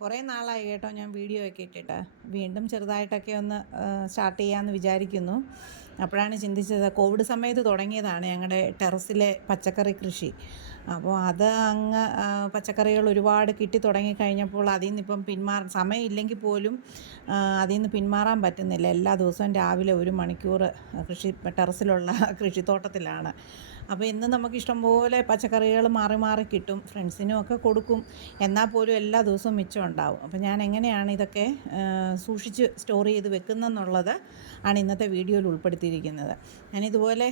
കുറേ നാളായി കേട്ടോ ഞാൻ വീഡിയോ ഒക്കെ ഇട്ടിട്ട്. വീണ്ടും ചെറുതായിട്ടൊക്കെ ഒന്ന് സ്റ്റാർട്ട് ചെയ്യാമെന്ന് വിചാരിക്കുന്നു. അപ്പോഴാണ് ചിന്തിച്ചത്, കോവിഡ് സമയത്ത് തുടങ്ങിയതാണ് ഞങ്ങളുടെ ടെറസിലെ പച്ചക്കറി കൃഷി. അപ്പോൾ അത് അങ്ങ് പച്ചക്കറികൾ ഒരുപാട് കിട്ടി തുടങ്ങിക്കഴിഞ്ഞപ്പോൾ അതിൽ നിന്നിപ്പം സമയമില്ലെങ്കിൽ പോലും അതിൽ നിന്ന് പിന്മാറാൻ പറ്റുന്നില്ല. എല്ലാ ദിവസവും രാവിലെ 1 മണിക്കൂർ ടെറസിലുള്ള കൃഷിത്തോട്ടത്തിലാണ്. അപ്പോൾ ഇന്ന് നമുക്ക് ഇഷ്ടംപോലെ പച്ചക്കറികൾ മാറി മാറി കിട്ടും. ഫ്രണ്ട്സിനും ഒക്കെ കൊടുക്കും. എന്നാൽ പോലും എല്ലാ ദിവസവും മിച്ചം ഉണ്ടാവും. അപ്പോൾ ഞാൻ എങ്ങനെയാണ് ഇതൊക്കെ സൂക്ഷിച്ച് സ്റ്റോർ ചെയ്ത് വെക്കുന്നതെന്നുള്ളത് ആണ് ഇന്നത്തെ വീഡിയോയിൽ ഉൾപ്പെടുത്തിയിരിക്കുന്നത്. ഞാനിതുപോലെ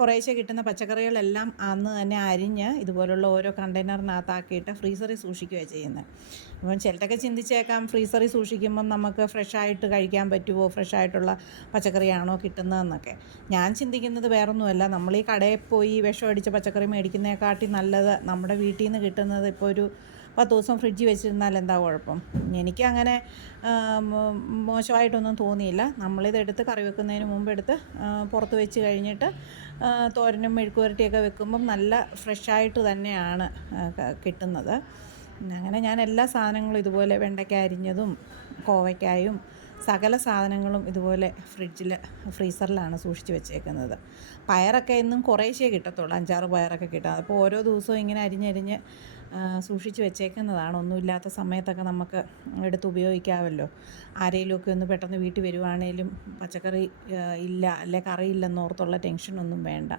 കുറേശ്ശെ കിട്ടുന്ന പച്ചക്കറികളെല്ലാം അന്ന് തന്നെ അരിഞ്ഞ് ഇതുപോലുള്ള ഓരോ കണ്ടെയ്നറിനകത്താക്കിയിട്ട് ഫ്രീസറിൽ സൂക്ഷിക്കുകയാണ് ചെയ്യുന്നത്. അപ്പം ചിലരൊക്കെ ചിന്തിച്ചേക്കാം, ഫ്രീസറിൽ സൂക്ഷിക്കുമ്പം നമുക്ക് ഫ്രഷായിട്ട് കഴിക്കാൻ പറ്റുമോ, ഫ്രഷായിട്ടുള്ള പച്ചക്കറിയാണോ കിട്ടുന്നതെന്നൊക്കെ. ഞാൻ ചിന്തിക്കുന്നത് വേറൊന്നുമല്ല, നമ്മൾ ഈ കടയിൽ പോയി വിഷമടിച്ച പച്ചക്കറി മേടിക്കുന്നതിനെക്കാട്ടി നല്ലത് നമ്മുടെ വീട്ടിൽ നിന്ന് കിട്ടുന്നത്. ഇപ്പോൾ ഒരു 10 ദിവസം ഫ്രിഡ്ജിൽ വെച്ചിരുന്നാൽ എന്താ കുഴപ്പം? എനിക്കങ്ങനെ മോശമായിട്ടൊന്നും തോന്നിയില്ല. നമ്മളിതെടുത്ത് കറി വെക്കുന്നതിന് മുമ്പ് എടുത്ത് പുറത്ത് വെച്ച് കഴിഞ്ഞിട്ട് തോരനും മെഴുക്കുവരട്ടിയൊക്കെ വെക്കുമ്പം നല്ല ഫ്രഷായിട്ട് തന്നെയാണ് കിട്ടുന്നത്. അങ്ങനെ ഞാൻ എല്ലാ സാധനങ്ങളും ഇതുപോലെ വെണ്ടയ്ക്ക അരിഞ്ഞതും കോവയ്ക്കായും സകല സാധനങ്ങളും ഇതുപോലെ ഫ്രീസറിലാണ് സൂക്ഷിച്ച് വെച്ചേക്കുന്നത്. പയറൊക്കെ എന്നും കുറേശ്ശേ കിട്ടത്തുള്ളൂ, 5-6 പയറൊക്കെ കിട്ടും. അപ്പോൾ ഓരോ ദിവസവും ഇങ്ങനെ അരിഞ്ഞരിഞ്ഞ് സൂക്ഷിച്ച് വെച്ചേക്കുന്നതാണ്. ഒന്നുമില്ലാത്ത സമയത്തൊക്കെ നമുക്ക് എടുത്ത് ഉപയോഗിക്കാമല്ലോ. ആരെങ്കിലുമൊക്കെ ഒന്ന് പെട്ടെന്ന് വീട്ടിൽ വരുവാണേലും പച്ചക്കറി ഇല്ല അല്ലെ കറിയില്ലെന്നോർത്തുള്ള ടെൻഷനൊന്നും വേണ്ട.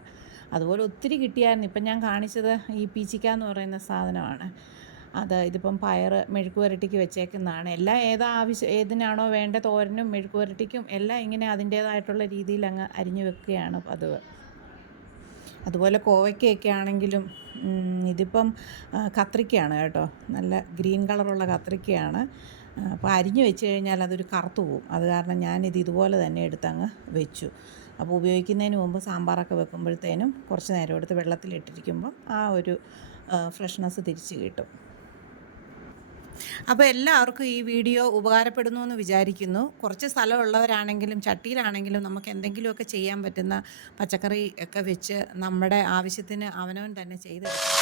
അതുപോലെ ഒത്തിരി കിട്ടിയായിരുന്നു. ഇപ്പം ഞാൻ കാണിച്ചത് ഈ പീച്ചിക്ക എന്ന് പറയുന്ന സാധനമാണ്. ഇതിപ്പം പയർ മെഴുക്ക് പുരട്ടിക്ക് വെച്ചേക്കുന്നതാണ്. എല്ലാം ഏതിനാണോ വേണ്ട, തോരനും മെഴുക്ക് പുരട്ടിക്കും എല്ലാം ഇങ്ങനെ അതിൻ്റേതായിട്ടുള്ള രീതിയിൽ അങ്ങ് അരിഞ്ഞു വെക്കുകയാണ് പതിവ്. അതുപോലെ കോവയ്ക്കൊക്കെ ആണെങ്കിലും ഇതിപ്പം കത്രിക്കയാണ് കേട്ടോ, നല്ല ഗ്രീൻ കളറുള്ള കത്രിക്കയാണ്. അപ്പോൾ അരിഞ്ഞു വെച്ച് കഴിഞ്ഞാൽ അതൊരു കറുത്തു പോവും. അത് കാരണം ഞാനിത് ഇതുപോലെ തന്നെ എടുത്തങ്ങ് വെച്ചു. അപ്പോൾ ഉപയോഗിക്കുന്നതിന് മുമ്പ് സാമ്പാറൊക്കെ വെക്കുമ്പോഴത്തേനും കുറച്ച് നേരം എടുത്ത് വെള്ളത്തിലിട്ടിരിക്കുമ്പം ആ ഒരു ഫ്രഷ്നെസ് തിരിച്ച് കിട്ടും. അപ്പോൾ എല്ലാവർക്കും ഈ വീഡിയോ ഉപകാരപ്പെടുന്നു എന്ന് വിചാരിക്കുന്നു. കുറച്ച് സ്ഥലമുള്ളവരാണെങ്കിലും ചട്ടിയിലാണെങ്കിലും നമുക്ക് എന്തെങ്കിലുമൊക്കെ ചെയ്യാൻ പറ്റുന്ന പച്ചക്കറി ഒക്കെ വെച്ച് നമ്മുടെ ആവശ്യത്തിന് അവനവൻ തന്നെ ചെയ്തെടുക്കാം.